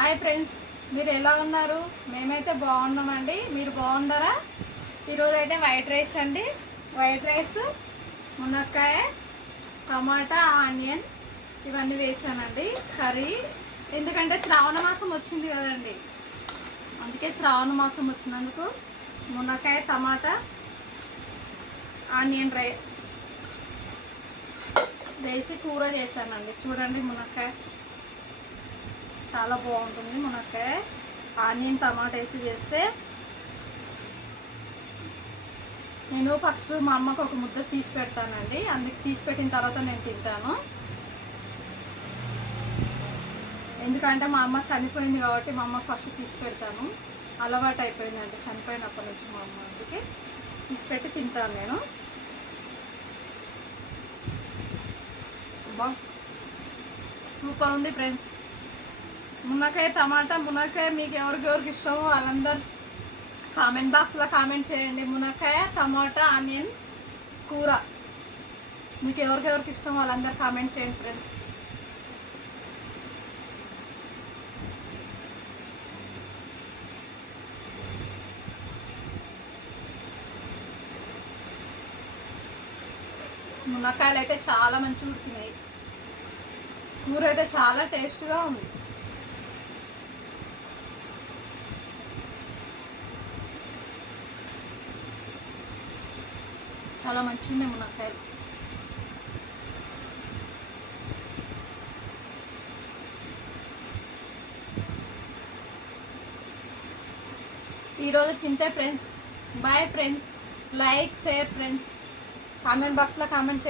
Hi friends, మీరు ఎలా ఉన్నారు? మేమైతే బాగున్నామండి. మీరు బాగున్నారా? ఈరోజు అయితే వైట్ రైస్ అండి. వైట్ రైస్, మునక్కాయ, టమాటా, ఆనియన్ ఇవన్నీ వేసానండి కర్రీ. ఎందుకంటే శ్రావణ మాసం వచ్చింది కదండి, అందుకే శ్రావణ మాసం వచ్చినందుకు మునక్కాయ, టమాటా, ఆనియన్ వేసి కూర చేశానండి. చూడండి, మునక్కాయ చాలా బాగుంటుంది. మునక్కాయ, ఆనియన్, టమాటా వేసి చేస్తే నేను ఫస్ట్ మా అమ్మకు ఒక ముద్ద తీసి పెడతానండి. అందుకు తీసి పెట్టిన తర్వాత నేను తింటాను. ఎందుకంటే మా అమ్మ చనిపోయింది కాబట్టి మా అమ్మకు ఫస్ట్ తీసి పెడతాను. అలవాటు అయిపోయిందండి చనిపోయినప్పటి నుంచి మా అమ్మ, అందుకే తీసి పెట్టి తింటాను నేను. బా సూపర్ ఉంది ఫ్రెండ్స్. మునక్కాయ, టమాటా, మునక్కాయ మీకు ఎవరికి ఇష్టమో వాళ్ళందరూ కామెంట్ బాక్స్లో కామెంట్ చేయండి. మునక్కాయ, టమాటా, ఆనియన్ కూర మీకు ఎవరికి ఇష్టమో వాళ్ళందరూ కామెంట్ చేయండి ఫ్రెండ్స్. మునక్కాయలు అయితే చాలా మంచిగా ఉడికినాయి. కూర అయితే చాలా టేస్ట్గా ఉంది. చాలా మంచిగా ఉన్నాయి మునక్కాయలు. ఈరోజు తింటే friends. Bye friends. Like, share friends. Comment బాక్స్లో కామెంట్ చేయండి.